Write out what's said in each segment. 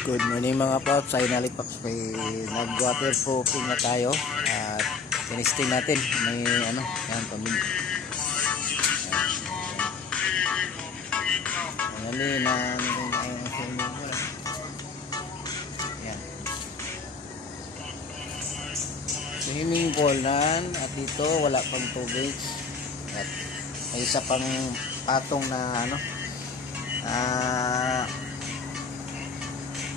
Good morning mga paps, ay nalipaps may nag-waterproofing na tayo at tinisting natin may yan pamilya. Ayan na yan. Swimming pool nan at dito wala pang tubig at may isa pang patong na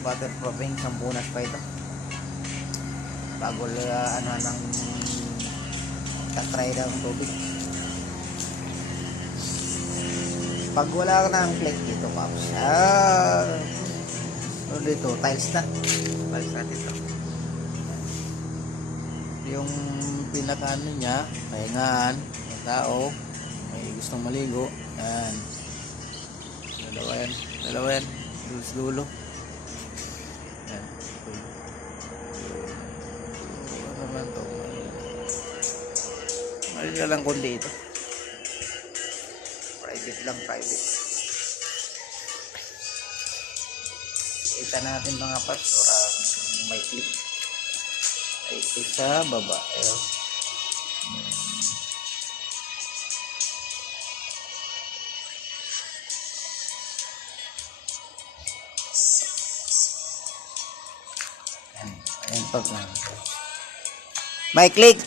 waterproofing, sampunas pa ito bago ng tatry ng tubig. Pag wala na ang plate dito paps, dito tiles na dito yung pinaka niya, pahingaan may tao may gustong maligo. Yan, dalawa yan dulo. Yan, naman to maliga lang kundi ito, private. Kita natin mga paps, orang may clip ay sa baba. Ayan pag may click.